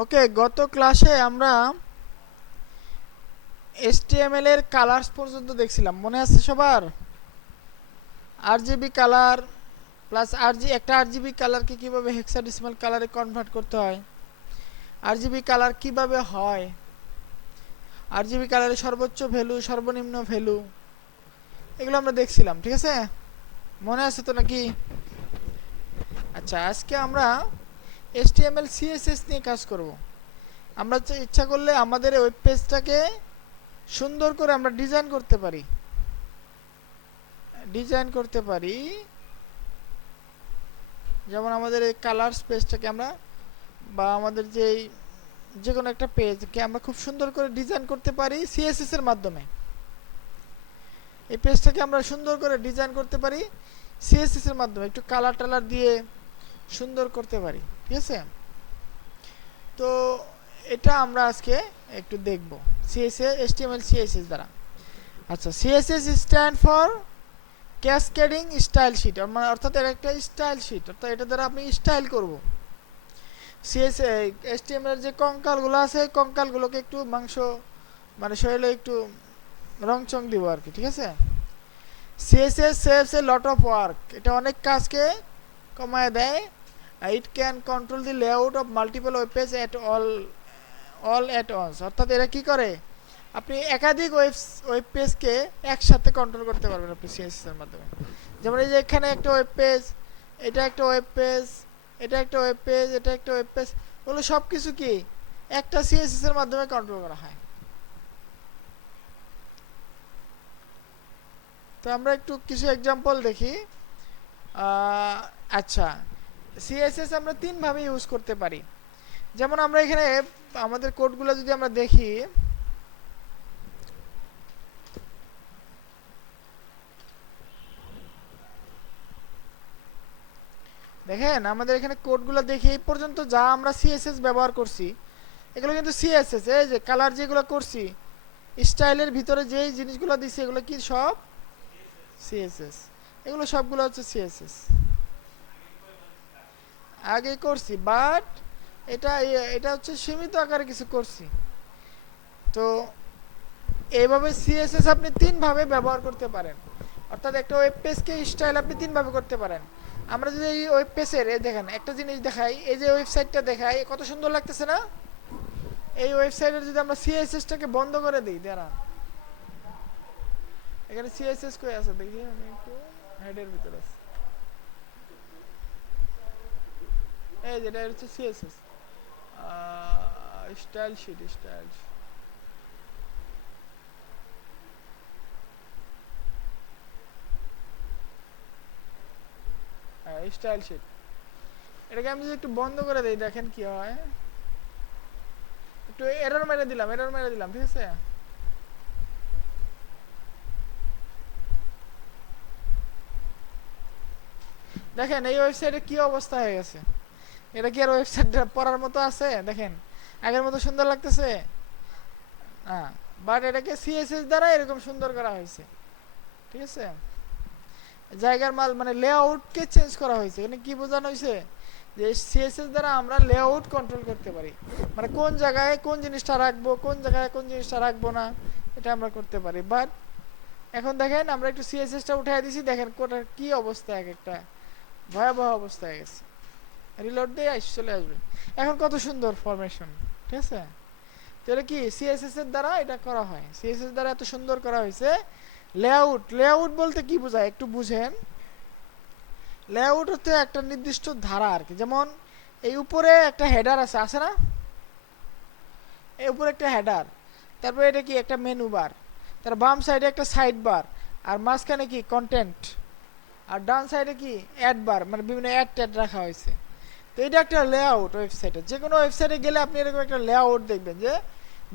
ওকে, গত ক্লাসে আমরা HTML এর কালার্স পর্যন্ত দেখছিলাম, মনে আছে সবার? আরজিবি কালার প্লাস একটা আরজিবি কালারকে কিভাবে হেক্সাডেসিমাল কালারে কনভার্ট করতে হয়, আরজিবি কালার কিভাবে হয়, আরজিবি কালারের সর্বোচ্চ ভ্যালু সর্বনিম্ন ভ্যালু, এগুলো আমরা দেখছিলাম। ঠিক আছে, মনে আছে তো নাকি? আচ্ছা, আজকে আমরা HTML CSS নিয়ে কাজ করব। আমরা ইচ্ছা করলে আমাদের ওয়েব পেজটাকে সুন্দর করে আমরা ডিজাইন করতে পারি। যেমন আমাদের এই কালার পেজটাকে আমরা বা আমাদের যে কোনো একটা পেজকে আমরা খুব সুন্দর করে ডিজাইন করতে পারি সিএসএস এর মাধ্যমে। এই পেজটাকে আমরা সুন্দর করে ডিজাইন করতে পারি সিএসএস এর মাধ্যমে, একটু কালার টালার দিয়ে সুন্দর করতে পারি। ঠিক আছে, তো এটা আমরা আজকে একটু দেখব সিএসএস HTML CSS দ্বারা। আচ্ছা, CSS stand for cascading style sheet, মানে অর্থাৎ এর একটা স্টাইল শীট, অর্থাৎ এটা দ্বারা আপনি স্টাইল করব। HTML এর যে কঙ্কালগুলো আছে, কঙ্কালগুলোকে একটু মাংস মানে শরীরে একটু রংচং দিব আর কি। ঠিক আছে, CSS saves a lot of work, এটা অনেক কাজকে কমায় দেয়। It can control the layout of multiple web page at all at once, অর্থাৎ এরা কি করে, আপনি একাধিক ওয়েব পেজকে একসাথে কন্ট্রোল করতে পারবেন আপনি সিএসএস এর মাধ্যমে। যেমন এই যে এখানে একটা ওয়েব পেজ, এটা একটা ওয়েব পেজ, এটা একটা ওয়েব পেজ, এটা একটা ওয়েব পেজ, ওগুলো সব কিছু কি একটা সিএসএস এর মাধ্যমে কন্ট্রোল করা হয়। তো আমরা একটু কিছু এক্সাম্পল দেখি। আচ্ছা, সিএসএস আমরা তিন ভাবে ইউজ করতে পারি। যেমন আমরা এখানে আমাদের কোডগুলো যদি আমরা দেখি, দেখেন আমাদের এখানে কোডগুলো দেখি এই পর্যন্ত যা আমরা সিএসএস ব্যবহার করছি এগুলো কিন্তু সিএসএস। এই যে কালার যেগুলো করছি, স্টাইলের ভিতরে যেই জিনিসগুলো দিছি এগুলো কি সব সিএসএস, এগুলো সবগুলো হচ্ছে সিএসএস আগে করছি, বাট এটা এটা হচ্ছে সীমিত আকারে কিছু করছি। তো এইভাবে সিএসএস আপনি তিন ভাবে ব্যবহার করতে পারেন, অর্থাৎ একটা ওয়েব পেজকে স্টাইল আপনি তিন ভাবে করতে পারেন। আমরা যদি এই ওয়েব পেজের দেখেন একটা জিনিস দেখাই, এই যে ওয়েবসাইটটা দেখাই কত সুন্দর লাগতেছে না? এই ওয়েবসাইটের যদি আমরা সিএসএসটাকে বন্ধ করে দিই, দাঁড়ান এখানে সিএসএস কই আছে দেখি, আমি একটু হেডের ভিতরে আছে, এই যেটা হচ্ছে CSS style sheet, style sheet. এটাকে আমি যদি একটু বন্ধ করে দিই, দেখেন কি হয়, একটু এরর মেরে দিলাম, ঠিক আছে। দেখেন এই ওয়েবসাইটে কি অবস্থা হয়ে গেছে, এটা কি আর ওয়েবসাইটটা পড়ার মতো আছে? দেখেন আগের মতো সুন্দর লাগতেছে না, বাট এটাকে সিএসএস দ্বারা এরকম সুন্দর করা হয়েছে। ঠিক আছে, জায়গার মাল মানে লেআউটকে চেঞ্জ করা হয়েছে। এখানে কি বোঝানো হয়েছে, যে সিএসএস দ্বারা আমরা লেআউট কন্ট্রোল করতে পারি, মানে কোন জায়গায় কোন জিনিসটা রাখবো, কোন জায়গায় কোন জিনিসটা রাখবো না, এটা আমরা করতে পারি। বাট এখন দেখেন আমরা একটু সিএসএসটা উঠাই দিছি, দেখেন কোটার কি অবস্থা, এক একটা ভয়াবহ অবস্থা হয়ে গেছে। রিলোড দিয়ে চলে আসবে, এখন কত সুন্দর ফরমেশন। ঠিক আছে, তো এটা কি সিএসএস এর দ্বারা এটা করা হয়, সিএসএস দ্বারা এত সুন্দর করা হয়েছে। লেআউট বলতে কি বোঝায় একটু বুঝেন। লেআউট হচ্ছে একটা নির্দিষ্ট ধারা আর কি। যেমন এই উপরে একটা হেডার আছে না, এই উপরে একটা হেডার, তারপরে এটা কি একটা মেনু বার, তার বাম সাইডে একটা সাইড বার, আর মাঝখানে কি কন্টেন্ট, আর ডান সাইডে কি অ্যাড বার, মানে বিভিন্ন অ্যাড ট্যাড রাখা হয়েছে। তো এটা একটা লেআউট ওয়েবসাইটে। যে কোনো ওয়েবসাইটে গেলে আপনি এরকম একটা লেআউট দেখবেন, যে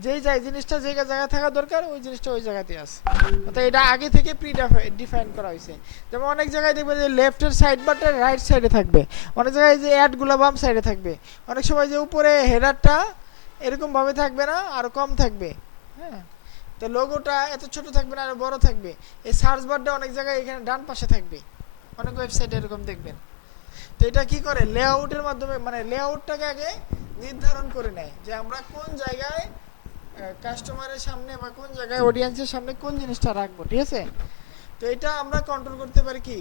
যেই জিনিসটা যে জায়গায় থাকা দরকার ওই জিনিসটা ওই জায়গাতেই আছে, অর্থাৎ এটা আগে থেকে প্রি ডিফাইন করা হয়েছে। যেমন অনেক জায়গায় দেখবেন যে লেফটের সাইড বারটা রাইট সাইডে থাকবে, অনেক জায়গায় যে অ্যাডগুলো বাম সাইডে থাকবে, অনেক সময় যে উপরে হেডারটা এরকমভাবে থাকবে না, আরও কম থাকবে। হ্যাঁ, তো লোগোটা এত ছোট থাকবে না, আরও বড় থাকবে। এই সার্চ বারটা অনেক জায়গায় এখানে ডান পাশে থাকবে, অনেক ওয়েবসাইটে এরকম দেখবেন। তো এটা কি করে লেআউটের মাধ্যমে, মানে লেআউটটাকে আগে নির্ধারণ করে নেয় যে আমরা কোন জায়গায় কাস্টমারের সামনে বা কোন জায়গায় অডিয়েন্সের সামনে কোন জিনিসটা রাখবো, ঠিক আছে? তো এটা আমরা কন্ট্রোল করতে পারি কি,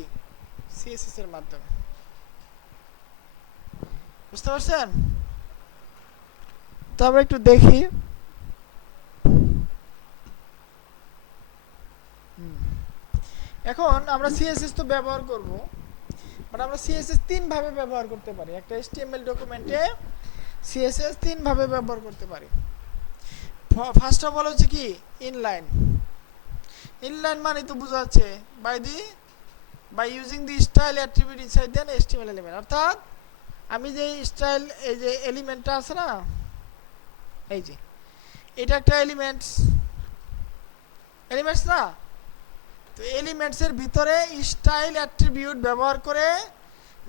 সিএসএস এর মাধ্যমে। বুঝতে পারছেন? তো আমরা একটু দেখি। এখন আমরা সিএসএস তো ব্যবহার করব, বাট আমরা সিএসএস তিন ভাবে ব্যবহার করতে পারি। একটা এইচটিএমএল ডকুমেন্টে সিএসএস তিন ভাবে ব্যবহার করতে পারি। ফার্স্ট অফ অল হচ্ছে কি, ইনলাইন। ইনলাইন মানে তো বোঝা যাচ্ছে by using the style attribute inside then HTML element, অর্থাৎ আমি যে স্টাইল, এই যে এলিমেন্টটা আছে না, এই যে এটা একটা এলিমেন্টস না, তো এলিমেন্টসের ভিতরে স্টাইল অ্যাট্রিবিউট ব্যবহার করে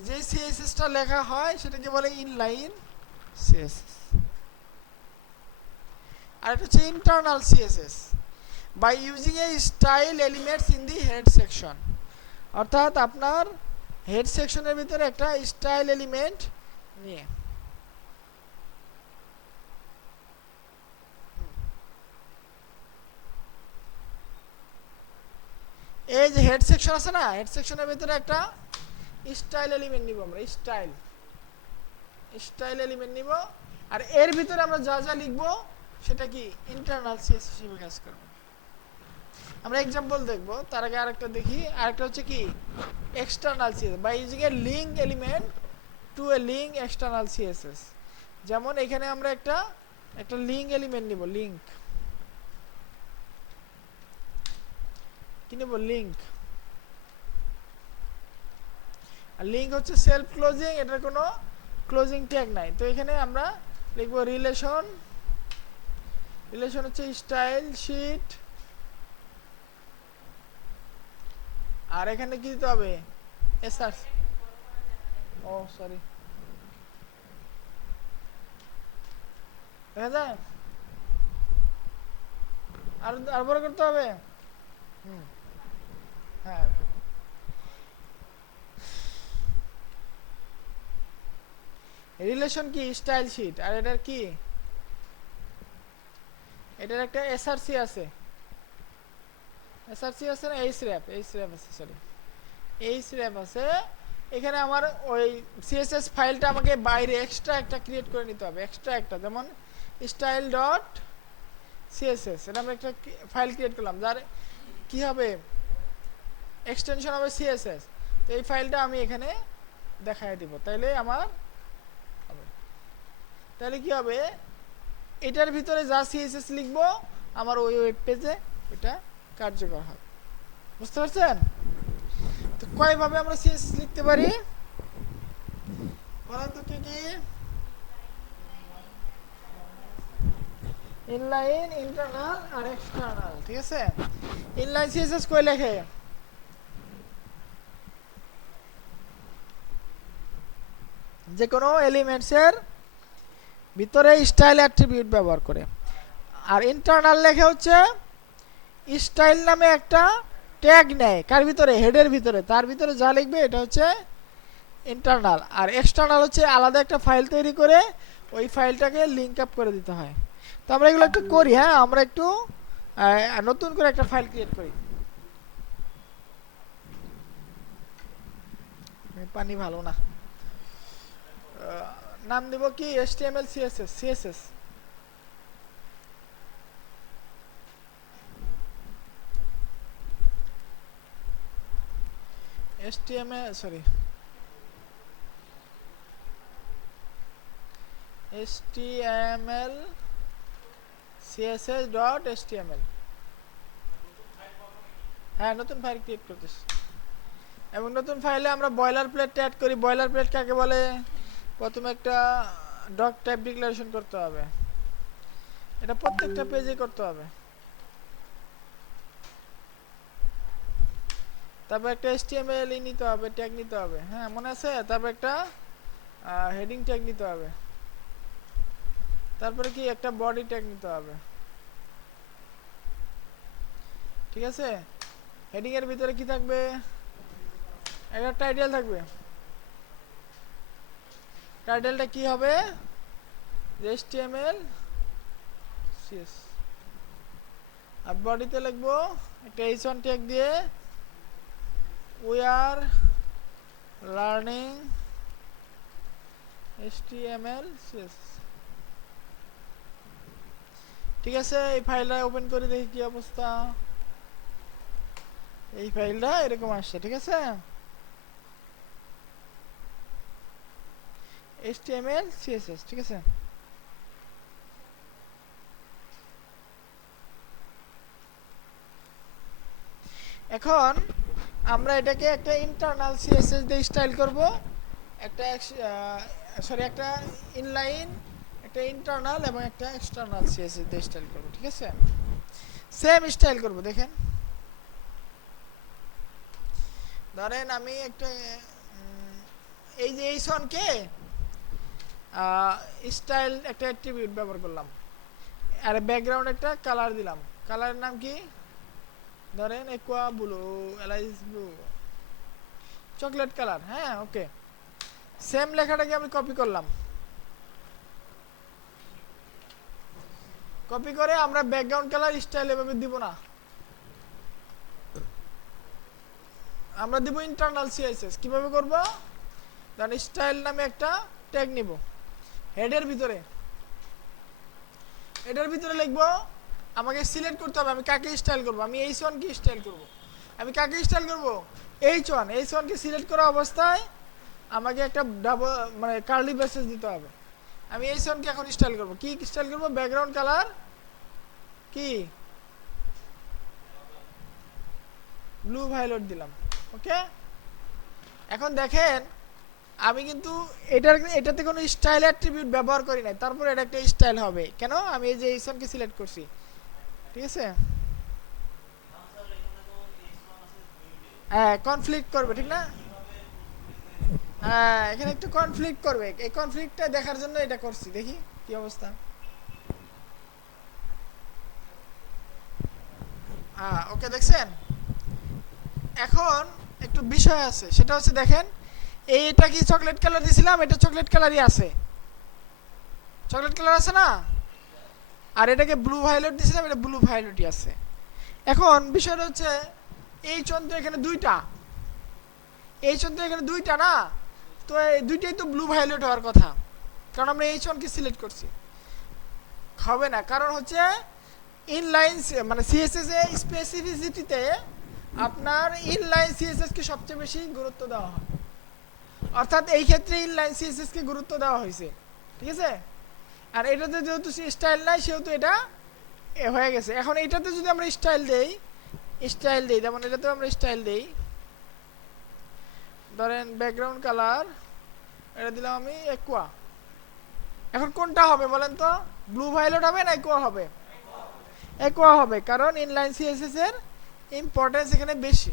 যে সিএসএসটা লেখা হয় সেটাকে বলে ইনলাইন সিএসএস। আর এটা হচ্ছে internal CSS, by using a style elements in the head section, অর্থাৎ আপনার হেড সেকশনের ভিতরে একটা স্টাইল এলিমেন্ট নিয়ে। এই যে হেড সেকশন আছে না, হেড সেকশনের ভিতরে একটা স্টাইল এলিমেন্ট নিব আমরা, স্টাইল এলিমেন্ট নিব, আর এর ভিতরে আমরা যা যা লিখব সেটা কি ইন্টারনাল সিএসএস হিসেবে কাজ করবে। আমরা एग्जांपल দেখব, তার আগে আরেকটা দেখি। আরেকটা হচ্ছে কি, external CSS by using a link element to a link external CSS. যেমন এখানে আমরা একটা লিংক এলিমেন্ট নিব, লিংক কি নিব, লিংক। আর লিংক হচ্ছে সেলফ ক্লোজিং, এটার কোনো ক্লোজিং ট্যাগ নাই। তো এখানে আমরা লিখব রিলেশন হচ্ছে স্টাইল শীট, আর এখানে কি দিতে হবে, এসআর, ও সরি, দেখা যায়, আর বড় করতে হবে। হ্যাঁ, রিলেশন কি স্টাইল শীট, আর এটার কি, এটার একটা এসআরসি আছে, না, এইচর‍্যাপ আছে, সরি, এইচর‍্যাপ আছে। এখানে আমার ওই সিএসএস ফাইলটা আমাকে বাইরে এক্সট্রা একটা ক্রিয়েট করে নিতে হবে, এক্সট্রা একটা, যেমন স্টাইল ডট সিএসএস, এটা আমরা একটা ফাইল ক্রিয়েট করলাম, যার কি হবে, এক্সটেনশন হবে সিএসএস। তো এই ফাইলটা আমি এখানে দেখায় দিব, তাইলে আমার হবে, তাহলে কি হবে, এটার ভিতরে যা সিএসএস লিখবো আমার ওই ওয়েব পেজে এটা কার্যকর হবে। বুঝতে পারছেন? তো কয়ভাবে আমরা সিএসএস লিখতে পারি বলেন তো, কি কি? ইনলাইন, ইন্টারনাল আর এক্সটার্নাল, ঠিক আছে? ইনলাইন সিএসএস কই লেখে, যে কোনো এলিমেন্টসের ভিতরে স্টাইল অ্যাট্রিবিউট ব্যবহার করে। আর ইন্টারনাল লেখে হচ্ছে স্টাইল নামে একটা ট্যাগ নেয়, কার ভিতরে, হেডের ভিতরে, তার ভিতরে যা লিখবে এটা হচ্ছে ইন্টারনাল। আর এক্সটার্নাল হচ্ছে আলাদা একটা ফাইল তৈরি করে ওই ফাইলটাকে লিঙ্ক আপ করে দিতে হয়। তো আমরা এগুলো একটু করি, হ্যাঁ, আমরা একটু নতুন করে একটা ফাইল ক্রিয়েট করি। পানি ভালো না, নাম দেব কি, HTML CSS। HTML sorry HTML CSS.html। হ্যাঁ, নতুন ফাইল ক্রিয়েট করতেছি, এবং নতুন ফাইলে আমরা বয়লার প্লেট অ্যাড করি। বয়লার প্লেট কাকে বলে, প্রথমে একটা ডক টাইপ ডিক্লারেশন করতে হবে, এটা প্রত্যেকটা পেজে করতে হবে। তারপর একটা HTML নিতে হবে, ট্যাগ নিতে হবে, হ্যাঁ মনে আছে? তারপর একটা হেডিং ট্যাগ নিতে হবে, তারপরে কি একটা বডি ট্যাগ নিতে হবে, ঠিক আছে? হেডিং এর ভিতরে কি থাকবে, একটা টাইটেল থাকবে। টাইটেলটা কি হবে, HTML CSS আর বডিতে লিখবো একটা h1 ট্যাগ দিয়ে we are learning HTML CSS। ঠিক আছে, এই ফাইলটা ওপেন করে দেখি কি অবস্থা। এই ফাইলটা এরকম আসছে, ঠিক আছে, HTML CSS, ঠিক আছে। এখন আমরা এটাকে একটা ইন্টারনাল সিএসএস দিয়ে স্টাইল করব, একটা সরি একটা ইনলাইন, একটা ইন্টারনাল এবং একটা এক্সটার্নাল সিএসএস দিয়ে স্টাইল করব, ঠিক আছে। সেম স্টাইল করব, দেখেন ধরেন আমি একটা এই যে এই সনকে স্টাইল একটা অ্যাট্রিবিউট ব্যবহার করলাম, আর ব্যাকগ্রাউন্ড একটা কালার দিলাম, কালারের নাম কি ধরেন aqua blue, Alice blue, chocolate colour, হ্যাঁ ওকে। সেম লেখাটাকে আমি কপি করলাম, কপি করে আমরা ব্যাকগ্রাউন্ড কালার স্টাইল এভাবে দিব না, আমরা দিব ইন্টারনাল সিএসএস। কিভাবে করব, ধরেন স্টাইল নামে একটা ট্যাগ নিব, হেডের ভিতরে লিখব, আমাকে সিলেক্ট করতে হবে আমি কাকে স্টাইল করব। আমি h1 কে স্টাইল করব, আমি কাকে স্টাইল করব, h1 কে সিলেক্ট করা অবস্থায় আমাকে একটা ডাবল মানে কার্লি ব্রেসেস দিতে হবে। আমি h1 কে এখন স্টাইল করব, কি স্টাইল করব, ব্যাকগ্রাউন্ড কালার কি ব্লু ভায়োলেট দিলাম, ওকে। এখন দেখেন আমি কিন্তু এটাতে কোনো স্টাইল অ্যাট্রিবিউট ব্যবহার করি নাই, তারপর এটা একটা স্টাইল হবে কেন, আমি এই যে h1 কে সিলেক্ট করছি, ঠিক আছে। হ্যাঁ কনফ্লিক্ট করবে, ঠিক না, হ্যাঁ এখানে একটু কনফ্লিক্ট করবে, এই কনফ্লিক্টটা দেখার জন্য এটা করছি, দেখি কি অবস্থা। হ্যাঁ ওকে, দেখছেন। এখন একটু বিষয় আছে, সেটা হচ্ছে দেখেন এইটা কি চকলেট কালার দিয়েছিলাম, এটা চকলেট কালারই আছে, চকলেট কালার আছে না, আর এটাকে ব্লু ভায়োলেট দিয়েছিলাম, এটা ব্লু ভায়োলেটই আছে। এখন বিষয়টা হচ্ছে এই চন্দ্র এখানে দুইটা, এই চন্দ্র এখানে দুইটা না, তো এই দুইটাই তো ব্লু ভায়োলেট হওয়ার কথা, কারণ আমরা এই চনকে সিলেক্ট করছি। হবে না, কারণ হচ্ছে ইনলাইন মানে সিএসএস এর স্পেসিফিসিটিতে আপনার ইনলাইন সিএসএস কে সবচেয়ে বেশি গুরুত্ব দেওয়া হয়, অর্থাৎ এই ক্ষেত্রে ইনলাইন সিএসএস কে গুরুত্ব দেওয়া হয়েছে, ঠিক আছে। আর এটাতে যেহেতু স্টাইল নাই সেহেতু এটা হয়ে গেছে। এখন এটাতে যদি আমরা স্টাইল দেই যেমন এটাতে আমরা স্টাইল দেই, ধরেন ব্যাকগ্রাউন্ড কালার এটা দিলাম আমি একোয়া, এখন কোনটা হবে বলেন তো, ব্লু ভায়োলেট হবে না একোয়া হবে, একোয়া হবে, কারণ ইনলাইন সিএসএস এর ইম্পর্টেন্স এখানে বেশি,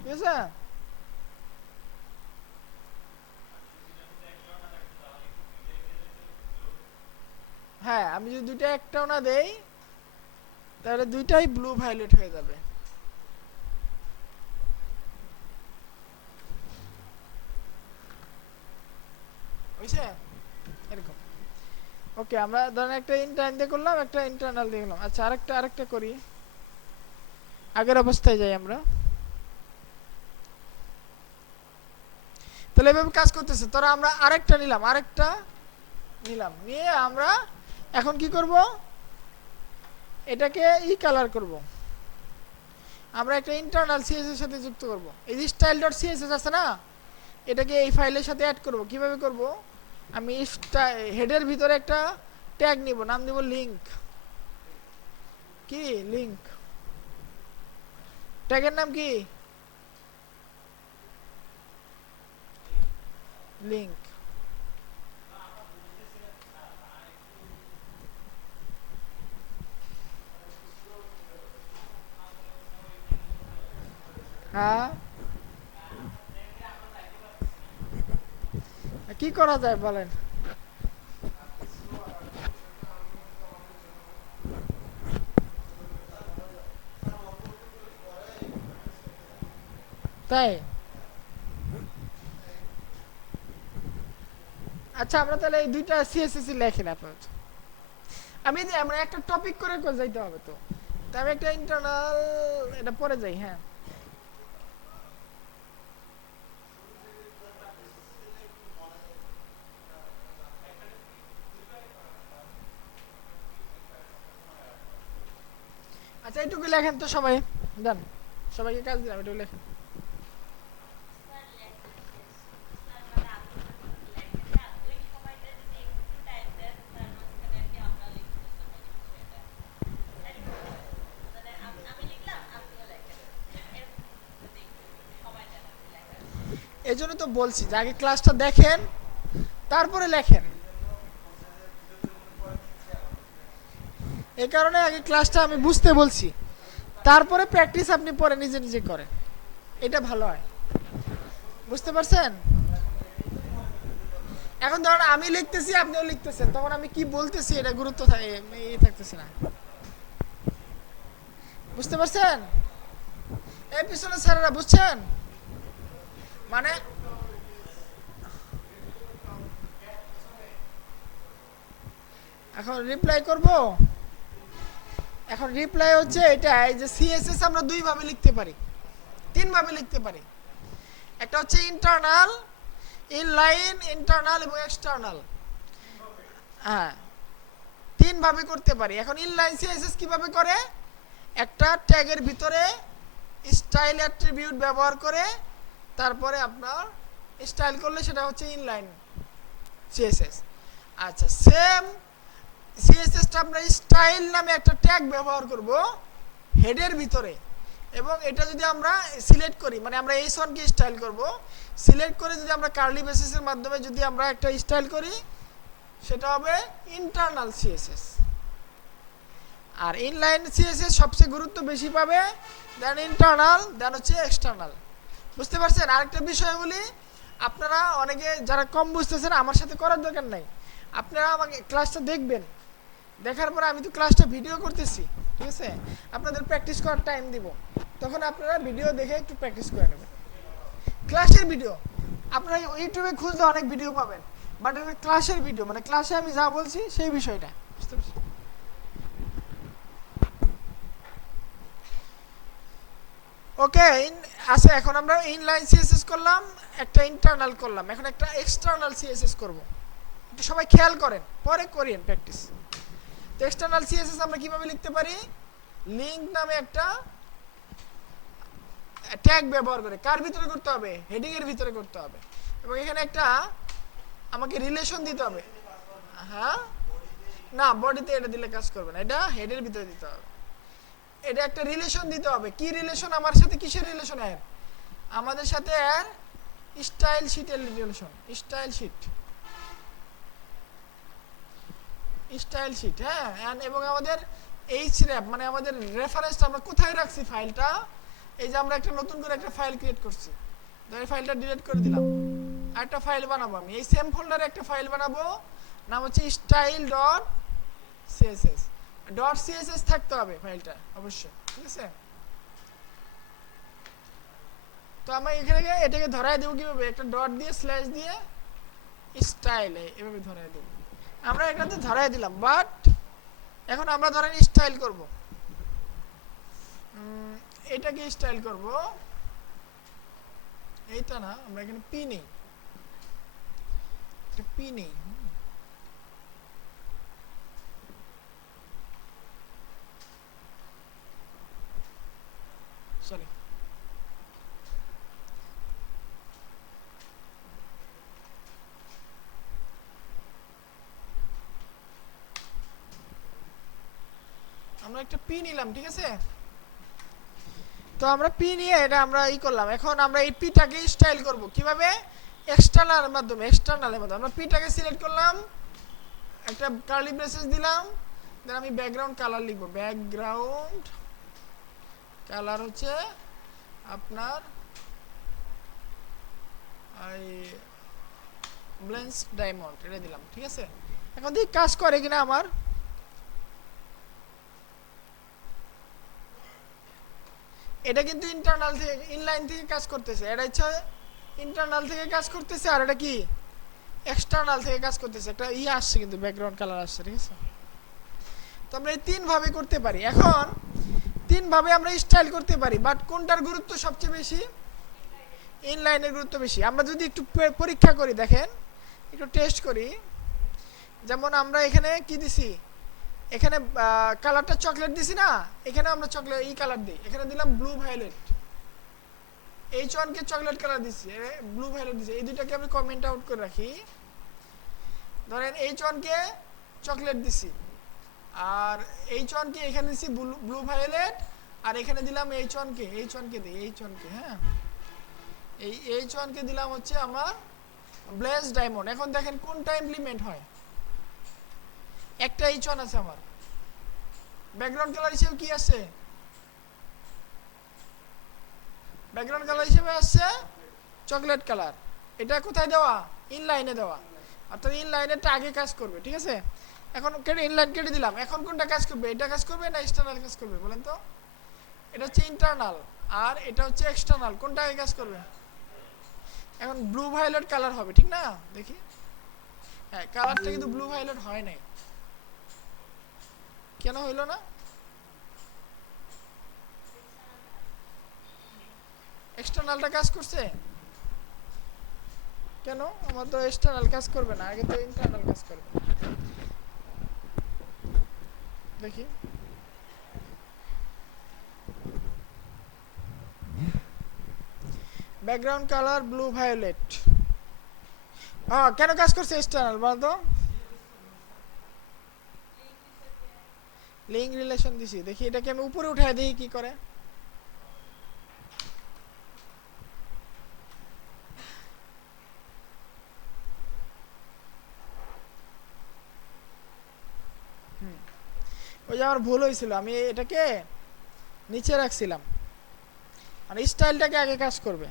ঠিক আছে। হ্যাঁ আমি যদি দুইটা একটাও না দেই তাহলে দুইটাই ব্লু ভায়োলেট হয়ে যাবে, বুঝছে এরকম। ওকে আমরা ধরেন একটা ইন্টারনাল দিয়ে করলাম, একটা ইন্টারনাল দিয়ে করলাম। আচ্ছা আরেকটা করি, আগের অবস্থায় যাই আমরা, তাহলে এভাবে কাজ করতেছে। তোরা আমরা আরেকটা নিলাম নিয়ে আমরা এখন কি করব, এটাকে কালার করব, আমরা একটা ইন্টারনাল সিএসএস এর সাথে যুক্ত করব। এই যে style.css আছে না, এটাকে এই ফাইলের সাথে অ্যাড করব। কিভাবে করব, আমি হেডের ভিতরে একটা ট্যাগ নিব, নাম দিব লিংক, কি লিংক, ট্যাগের নাম কি লিংক, হ্যাঁ কি করা যায় বলেন, তাই আচ্ছা আমরা তাহলে এই দুইটা সিএসএস লেখেন আপাতত। আমরা একটা টপিক করে যাইতে হবে তো। তা আমি একটা ইন্টারনাল এটা পরে যাই। হ্যাঁ আচ্ছা এইটুকু লেখেন তো সবাই, জান সবাইকে কাজ দিলাম, এটুকু লেখেন। এই জন্য তো বলছি যে আগে ক্লাসটা দেখেন তারপরে লেখেন। এই কারণে আগে ক্লাসটা আমি বুঝতে বলছি, তারপরে প্র্যাকটিস আপনি পরে নিজে নিজে করেন, এটা ভালো হয়। বুঝতে পারছেন? এখন ধরুন আমি লিখতেছি আপনিও লিখতেছেন, তখন আমি কি বলতেছি এটা গুরুত্ব থাকতেছে না। বুঝতে পারছেন? এই পিছনে স্যারেরা বুঝছেন? মানে এখন রিপ্লাই করব। এখন রিপ্লাই হচ্ছে এটাই যে সিএসএস আমরা দুই ভাবে লিখতে পারি, তিন ভাবে লিখতে পারি। একটা হচ্ছে ইন্টারনাল, ইনলাইন, ইন্টারনাল এবং এক্সটার্নাল। হ্যাঁ তিন ভাবে করতে পারি। এখন ইনলাইন সিএসএস কিভাবে করে? একটা ট্যাগের ভিতরে স্টাইল অ্যাট্রিবিউট ব্যবহার করে তারপরে আপনার স্টাইল করলে সেটা হচ্ছে ইনলাইন সিএসএস। আচ্ছা সেম সিএসএসটা আমরা স্টাইল নামে একটা ট্যাগ ব্যবহার করব হেডের ভিতরে, এবং এটা যদি আমরা সিলেক্ট করি, মানে আমরা h1 কে স্টাইল করব, সিলেক্ট করে যদি আমরা কার্লি ব্রেসেসের মাধ্যমে যদি আমরা একটা স্টাইল করি সেটা হবে ইন্টারনাল সিএসএস। আর ইনলাইন সিএসএস সবচেয়ে গুরুত্ব বেশি পাবে, দেন ইন্টারনাল, দেন হচ্ছে এক্সটার্নাল। বুঝতে পারছেন? আরেকটা বিষয় বলি, আপনারা অনেকে যারা কম বুঝতেছেন আমার সাথে করার দরকার নাই, আপনারা আমাকে ক্লাসটা দেখবেন, দেখার পরে আমি তো ক্লাসটা ভিডিও করতেছি, ঠিক আছে, আপনাদের প্র্যাকটিস করার টাইম দিব, তখন আপনারা ভিডিও দেখে একটু প্র্যাকটিস করে নেবেন। ক্লাসের ভিডিও আপনারা ইউটিউবে খুঁজলে অনেক ভিডিও পাবেন, বাট এটা ক্লাসের ভিডিও, মানে ক্লাসে আমি যা বলছি সেই বিষয়টা। বুঝতে পারছি? ওকে আচ্ছা এখন আমরা ইনলাইন সিএসএস করলাম, একটা ইন্টারনাল করলাম, এখন একটা এক্সটার্নাল সিএসএস করব। একটু সবাই খেয়াল করেন, পরে করেন প্র্যাকটিস। তো এক্সটার্নাল সিএসএস আমরা কিভাবে লিখতে পারি? লিংক নামে একটা ট্যাগ ব্যবহার করে, কার ভিতরে করতে হবে? হেডিং এর ভিতরে করতে হবে, এবং এখানে একটা আমাকে রিলেশন দিতে হবে। হ্যাঁ না, বডিতে এটা দিলে কাজ করবে না, এটা হেডের ভিতরে দিতে হবে। এটা একটা রিলেশন দিতে হবে। কি রিলেশন? আমার সাথে কিসের রিলেশন? এর আমাদের সাথে এর স্টাইল শিটের relation. Style sheet, style sheet. হ্যাঁ এবং আমাদের এইচর‍্যাপ মানে আমাদের রেফারেন্সটা আমরা কোথায় রাখছি ফাইলটা, এই যে আমরা একটা নতুন করে একটা ফাইল ক্রিয়েট করছি, এই ফাইলটা ডিলিট করে দিলাম, আর একটা ফাইল বানাবো। আমি এই সেম ফোল্ডারে একটা ফাইল বানাবো, নাম হচ্ছে style dot CSS. Dot CSS থাকতে হবে ফাইলটা অবশ্যই, ঠিক আছে? তো আমরা এখানে এটাকে ধরায় দেবো কিভাবে? একটা ডট দিয়ে স্ল্যাশ দিয়ে স্টাইল এভাবে ধরায় দেবো। আমরা এটাতে ধরায় দিলাম, বাট এখন আমরা ধরেন স্টাইল করব, এটাকে স্টাইল করব, এইটা না, আমরা এখানে পি নেই, পি নেই, সরি আমরা একটা পি নিলাম, ঠিক আছে? তো আমরা পি নিয়ে এটা আমরা করলাম। এখন আমরা এই পিটাকে স্টাইল করব কিভাবে? এক্সটার্নালের মাধ্যমে। আমরা পিটাকে সিলেক্ট করলাম, একটা কার্লি ব্রেসেস দিলাম, দেন আমি ব্যাকগ্রাউন্ড কালার লিখব। ব্যাকগ্রাউন্ড কালার হচ্ছে আপনার এই ব্লেন্স ডায়মন্ড, এটা দিলাম, ঠিক আছে? এখন দেখি কাজ করে কিনা আমার। এটা কিন্তু ইন্টারনাল থেকে ইনলাইন থেকে কাজ করতেছে, এটা হচ্ছে ইন্টারনাল থেকে কাজ করতেছে, আর এটা কি এক্সটার্নাল থেকে কাজ করতেছে, একটা আসছে কিন্তু ব্যাকগ্রাউন্ড কালার আসছে, ঠিক আছে। তো আমরা এই তিন ভাবে করতে পারি। এখন তিন ভাবে আমরা স্টাইল করতে পারি, বাট কোনটার গুরুত্ব সবচেয়ে বেশি? ইনলাইনের গুরুত্ব বেশি। আমরা যদি একটু পরীক্ষা করি, দেখেন একটু টেস্ট করি। যেমন আমরা এখানে কি দিছি, এখানে কালারটা চকলেট দিছি না, এখানে আমরা চকলেট কালার দিই, এখানে দিলাম ব্লু ভায়োলেট। H1 কে চকলেট কালার দিছি, ব্লু ভায়োলেট দিছি, এই দুইটাকে আমি কমেন্ট আউট করে রাখি। ধরেন H1 কে চকলেট দিছি, আর H1 কে এখানে দিছি ব্লু ভায়োলেট, আর এখানে দিলাম H1 কে দিই H1 কে, হ্যাঁ এই H1 কে দিলাম হচ্ছে আমার ব্লেজ ডায়মন্ড। এখন দেখেন কোনটা ইমপ্লিমেন্ট হয়, একটা H1 আছে আমার, ব্যাকগ্রাউন্ড কালার হিসেবে কি আছে, ব্যাকগ্রাউন্ড কালার হিসেবে আসছে চকলেট কালার। এটা কোথায় দেওয়া? ইনলাইনে দেওয়া, অর্থাৎ ইনলাইনেরটা আগে কাজ করবে, ঠিক আছে। এখন ইনলাইন কেটে দিলাম, এখন কোনটা কাজ করবে, এটা কাজ করবে না এক্সটার্নাল কাজ করবে বলেন তো? এটা হচ্ছে ইন্টারনাল আর এটা হচ্ছে এক্সটার্নাল, কোনটা আগে কাজ করবে? এখন ব্লু ভায়োলেট কালার হবে, ঠিক না? দেখি, হ্যাঁ কালারটা কিন্তু ব্লু ভায়োলেট হয় নাই, কেন হইলো না? এক্সটার্নালটা কাজ করছে কেন? আমার তো এক্সটার্নাল কাজ করবে না, আগে তো ইন্টারনাল কাজ করবে। দেখি, ব্যাকগ্রাউন্ড কালার ব্লু ভায়োলেট, কেন কাজ করছে এক্সটার্নাল বলতো? লিঙ্ক রিলেশন দিছি, দেখি এটাকে আমি উপরে উঠাই দিই কি করে। ওই যে আমার ভুল হয়েছিল, আমি এটাকে নিচে রাখছিলাম, মানে স্টাইলটাকে আগে কাজ করবে,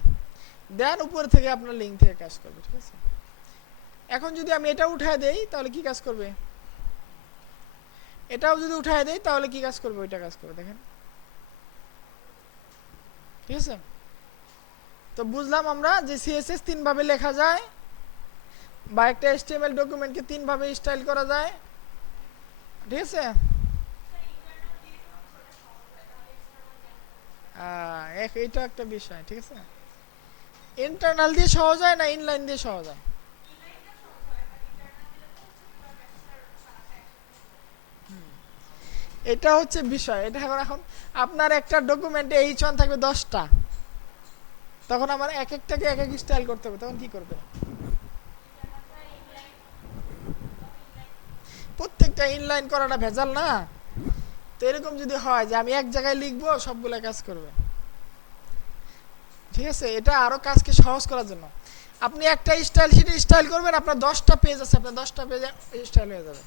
দেন উপর থেকে আপনার লিঙ্ক থেকে কাজ করবে, ঠিক আছে। এখন যদি আমি এটা উঠায় দেই তাহলে কি কাজ করবে, এটাও যদি উঠায় দেই তাহলে কি কাজ করবে, ওইটা কাজ করবে, দেখেন, ঠিক আছে। তো বুঝলাম আমরা যে সিএসএস তিন ভাবে লেখা যায়, বা একটা এইচটিএমএল ডকুমেন্টকে তিন ভাবে স্টাইল করা যায়, ঠিক আছে। এইটা একটা বিষয়, ঠিক আছে। ইন্টারনাল দিয়ে সহজ হয় না ইনলাইন দিয়ে সহজ হয়? এটা হচ্ছে বিষয়। এটা এখন আপনার একটা ডকুমেন্টে H1 থাকবে 10টা, তখন আমার এক একটাকে এক এক স্টাইল করতে হবে, তখন কি করবে? প্রত্যেকটা ইনলাইন করাটা ভেজাল না? তো এরকম যদি হয় যে আমি এক জায়গায় লিখবো, সবগুলা কাজ করবে, ঠিক আছে। এটা আরো কাজকে সহজ করার জন্য আপনি একটা স্টাইল শিটে স্টাইল করবেন, আপনার 10টা পেজ আছে, আপনার 10টা পেজে স্টাইল হয়ে যাবে।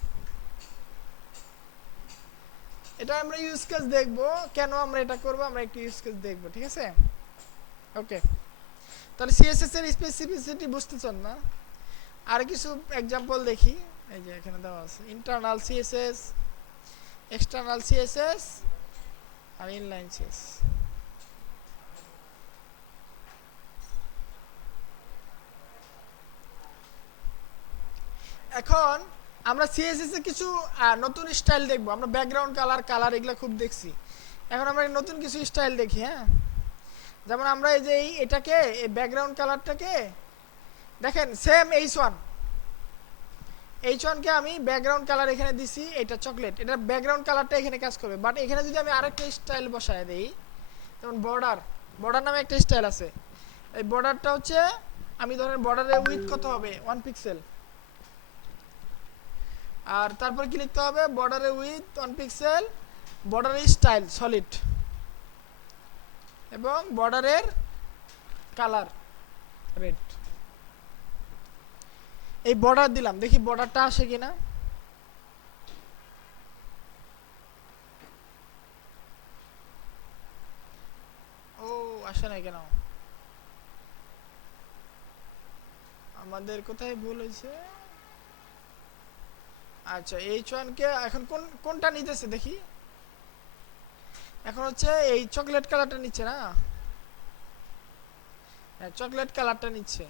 এটা আমরা ইউজ কেস দেখবো, কেন আমরা এটা করব, আমরা একটু ইউজ কেস দেখবো, ঠিক আছে। ওকে, তাহলে সিএসএস এর স্পেসিফিসিটি বুঝতেছেন না? আর কিছু एग्जांपल দেখি। এই যে এখানে দেওয়া আছে ইন্টারনাল সিএসএস, এক্সটার্নাল সিএসএস আর ইনলাইন সিএসএস। এখন আমরা সিএসএস এ কিছু নতুন স্টাইল দেখবো। আমরা ব্যাকগ্রাউন্ড কালার এগুলো খুব দেখছি, এখন আমরা নতুন কিছু স্টাইল দেখি। হ্যাঁ, যেমন আমরা এই যে এটাকে, এই ব্যাকগ্রাউন্ড কালারটাকে দেখেন সেম H1 কে আমি ব্যাকগ্রাউন্ড কালার এখানে দিছি, এটা চকলেট, এটা ব্যাকগ্রাউন্ড কালারটা এখানে কাজ করবে। বাট এখানে যদি আমি আরেকটা স্টাইল বসায় দেই, যেমন বর্ডার নামে একটা স্টাইল আছে, এই বর্ডারটা হচ্ছে, আমি ধরেন বর্ডারের উইডথ কত হবে 1 পিক্সেল, আর তারপর কি লিখতে হবে, বর্ডারের উইডথ 1 পিক্সেল, বর্ডারের স্টাইল সলিড, এবং বর্ডারের কালার রেড। এই বর্ডার দিলাম, দেখি বর্ডারটা আসে কিনা। ও আসে না কেন? আমাদের কোথায় ভুল হয়েছে? আচ্ছা, H1 কে এখন কোনটা নিতেছে দেখি। এখন হচ্ছে এই চকলেট কালারটা নিচ্ছে না? হ্যাঁ, চকলেট কালারটা নিচ্ছে।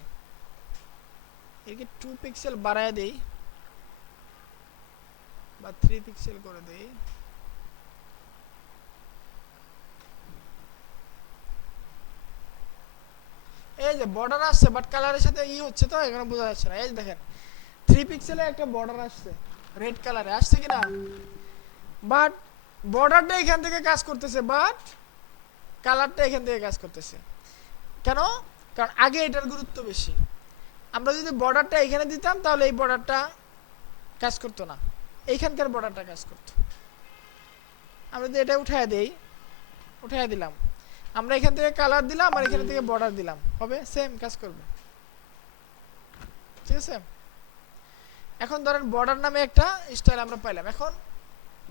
একে 2 পিক্সেল বাড়ায় দেই বা 3 পিক্সেল করে দেই। এই যে বর্ডার আসছে, বাট কালারের সাথে হচ্ছে, তো এখানে বোঝা যাচ্ছে না। এই যে দেখেন 3 পিক্সেলে একটা বর্ডার আসছে, রেড কালারে আসছে কিনা, বাট বর্ডারটা এখান থেকে কাজ করতেছে, বাট কালারটা এখান থেকে কাজ করতেছে। কেন? কারণ আগে এটার গুরুত্ব বেশি। আমরা যদি বর্ডারটা এখানে দিতাম তাহলে এই বর্ডারটা কাজ করতো না, এইখানকার বর্ডারটা কাজ করতো। আমরা যদি এটা উঠায় দেই, উঠায় দিলাম, আমরা এখান থেকে কালার দিলাম আর এখান থেকে বর্ডার দিলাম, হবে সেম কাজ করবে, ঠিক আছে। এখন ধরেন বর্ডার নামে একটা স্টাইল আমরা পাইলাম। এখন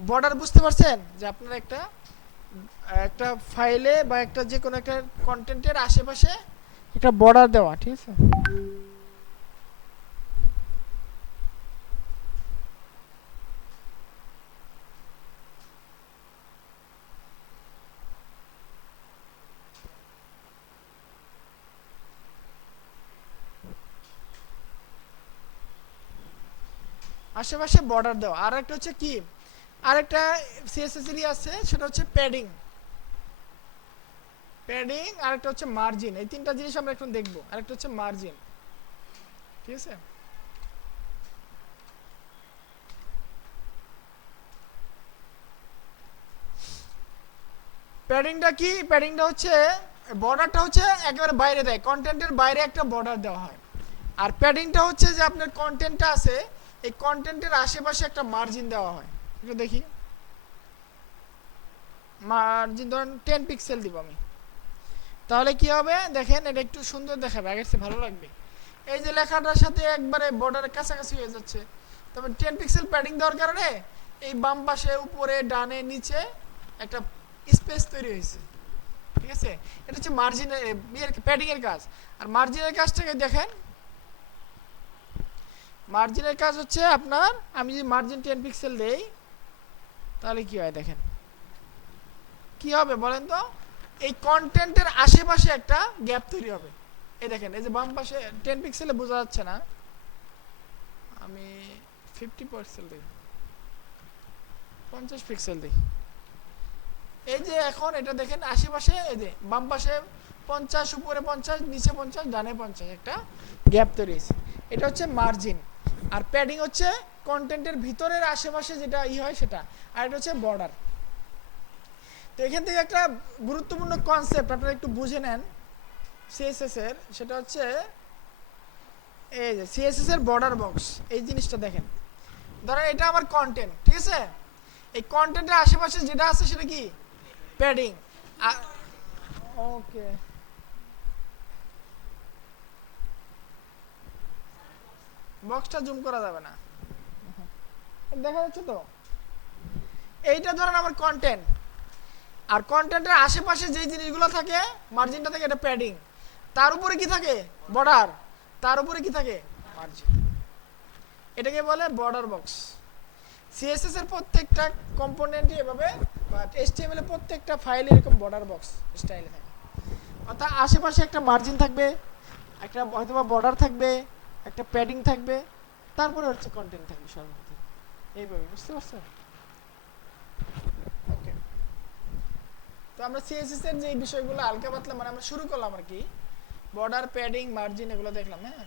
বর্ডার বুঝতে পারছেন যে আপনার একটা একটা ফাইলে বা একটা যে কোনো একটা কন্টেন্টের আশেপাশে একটা বর্ডার দেওয়া, ঠিক আছে। আশেপাশে বর্ডার দেওয়া। আর একটা হচ্ছে কি, আরেকটা সিএসএস এর আছে, সেটা হচ্ছে প্যাডিং। প্যাডিং আর একটা হচ্ছে মার্জিন। এই তিনটা জিনিস আমরা এখন দেখবো। আরেকটা হচ্ছে মার্জিন, ঠিক আছে। প্যাডিংটা কি? প্যাডিংটা হচ্ছে বর্ডারটা হচ্ছে একেবারে বাইরে দেয়, কন্টেন্টের বাইরে একটা বর্ডার দেওয়া হয়। আর প্যাডিংটা হচ্ছে যে আপনার কন্টেন্টটা আছে, এই কন্টেন্টের আশেপাশে একটা মার্জিন দেওয়া হয়। একটু দেখি, মার্জিন ধরেন 10 পিক্সেল দিব আমি, তাহলে কি হবে দেখেন, এটা একটু সুন্দর দেখাবে, আগের চেয়ে ভালো লাগবে। এই যে লেখাটার সাথে একবারে বর্ডারের কাছাকাছি হয়ে যাচ্ছে। তবে 10 পিক্সেল প্যাডিং দেওয়ার কারণে এই বাম পাশে, উপরে, ডানে, নিচে একটা স্পেস তৈরি হয়েছে, ঠিক আছে। এটা হচ্ছে মার্জিনের প্যাডিং এর কাজ। আর মার্জিনের কাজটাকে দেখেন, মার্জিনের কাজ হচ্ছে আপনার, আমি যদি মার্জিন 10 পিক্সেল দেই তাহলে কি হয় দেখেন, কি হবে বলেন তো, এই কন্টেন্টের আশেপাশে একটা গ্যাপ তৈরি হবে। এই দেখেন, এই যে বাম পাশে 10 পিক্সেলে বোঝা যাচ্ছে না, আমি 50 পিক্সেল দিই, 50 পিক্সেল দিই। এই যে এখন এটা দেখেন আশেপাশে, এই যে বাম পাশে 50, উপরে 50, নিচে 50, ডানে 50, একটা গ্যাপ তৈরি হয়েছে। এটা হচ্ছে মার্জিন। আর প্যাডিং হচ্ছে কন্টেন্টের ভিতরের আশেপাশে যেটা হয় সেটা। আর এটা হচ্ছে বর্ডার। তো এখান থেকে একটা গুরুত্বপূর্ণ কনসেপ্ট আপনারা একটু বুঝে নেন সিএসএস এর, সেটা হচ্ছে এই যে সিএসএস এর বর্ডার বক্স। এই জিনিসটা দেখেন, ধরেন এটা আমার কন্টেন্ট, ঠিক আছে। এই কন্টেন্টের আশেপাশে যেটা আছে সেটা কি? প্যাডিং। ওকে, বক্সটা জুম করা যাবে না, দেখা যাচ্ছে তো। এইটা ধরেন আমার কন্টেন্ট, আর কন্টেন্টের আশেপাশে যেই জিনিসগুলো থাকে, মার্জিনটা থাকে, এটা প্যাডিং। তার উপরে কি থাকে? বর্ডার। তার উপরে কি থাকে? মার্জিন। এটাকে বলে বর্ডার বক্স। সিএসএস এর প্রত্যেকটা কম্পোনেন্টই এভাবে, বা এইচটিএমএল এর প্রত্যেকটা ফাইল এরকম বর্ডার বক্স স্টাইলে থাকে। অর্থাৎ আশেপাশে একটা মার্জিন থাকবে, একটা হয়তোবা বর্ডার থাকবে, একটা প্যাডিং থাকবে, তারপরে হচ্ছে কন্টেন্ট থাকবে সর্বপ্রথম। এইভাবে, বুঝতে পারছেন? ওকে, তো আমরা সিএসএস এর যে বিষয়গুলো হালকা পাতলা মানে আমরা শুরু করলাম আর কি, বর্ডার, প্যাডিং, মার্জিন, এগুলো দেখলাম। হ্যাঁ,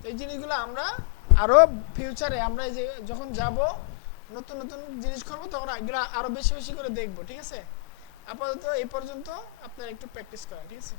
তো এই জিনিসগুলো আমরা আরো ফিউচারে আমরা এই যে যখন যাব, নতুন নতুন জিনিস করবো, তখন এগুলো আরো বেশি বেশি করে দেখবো, ঠিক আছে। আপাতত এই পর্যন্ত আপনারা একটু প্র্যাকটিস করেন, ঠিক আছে।